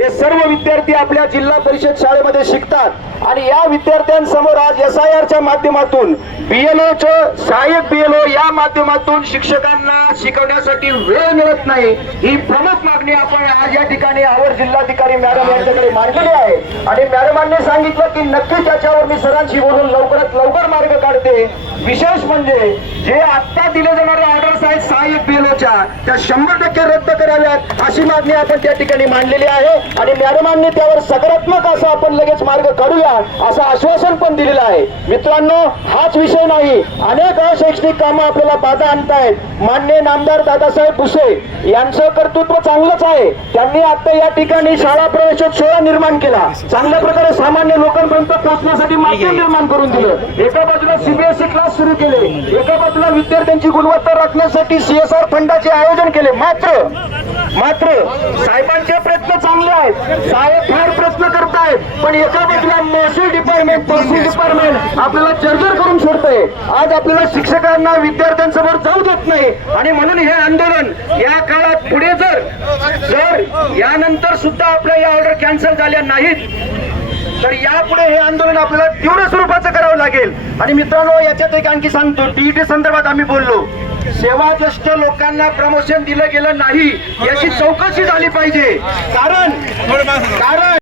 हे सर्व विद्यार्थी आपल्या जिल्हा परिषद शाळेमध्ये शिकतात आणि या विद्यार्थ्यांसमोर आज SIR च्या माध्यमातून BLO सहाय्यक BLO या माध्यमातून शिक्षकांना शिकवण्यासाठी वेळ मिळत नाही, ही प्रमुख मागणी आपण आज या ठिकाणी आवर जिल्हाधिकारी मॅडम यांच्याकडे मांडलेली आहे। आणि मॅडमांनी सांगितलं की नक्कीच याच्यावर मी सरांशी बोलून लवकरात लवकर मार्ग काढते। विशेष म्हणजे जे आता दिले जाणारे ऑर्डर्स आहेत सहाय्यक BLOच्या त्या 100% रद्द कराव्यात अशी मागणी आपण त्या ठिकाणी मांडलेली आहे आणि मॅडमांनी त्यावर सकारात्मक असं आपण लगेच मार्ग काढूया असं आश्वासन पण दिलेलं आहे। मित्रांनो, हाच विषय नाही, अनेक अशैक्षणिक कामं आपल्याला बाधा आणतायत। माननीय नामदार दादासाहेब भुसे यांचं कर्तृत्व चांगलंच आहे, त्यांनी आता या ठिकाणी शाळा प्रवेशोत्सव निर्माण केला, चांगल्या प्रकारे सामान्य लोकांपर्यंत पोहोचण्यासाठी माध्यम निर्माण करून दिलं। एका बाजूला CBSE क्लास सुरू केले, एका बाजूला विद्यार्थ्यांची गुणवत्ता राखण्यासाठी CSR फंडाचे आयोजन केले। मात्र साहेबांचे प्रयत्न चांगले आहेत, साहेब फार प्रयत्न करतायत, पण एका बाजूला महसूल डिपार्टमेंट आपल्याला जर्जर करून सोडतंय। आज आपल्याला शिक्षकांना विद्यार्थ्यांसमोर जाऊ देत नाही आणि म्हणून हे आंदोलन या काळात पुढे जर यानंतर सुद्धा आपल्या या ऑर्डर कॅन्सल झाल्या नाहीत तर यापुढे हे आंदोलन आपल्याला तीव्र स्वरूपाचं करावं लागेल। आणि मित्रांनो, याच्यात एक आणखी सांगतो, TET संदर्भात आम्ही बोललो, सेवाज्येष्ठ लोकांना प्रमोशन दिलं गेलं नाही याची चौकशी झाली पाहिजे। कारण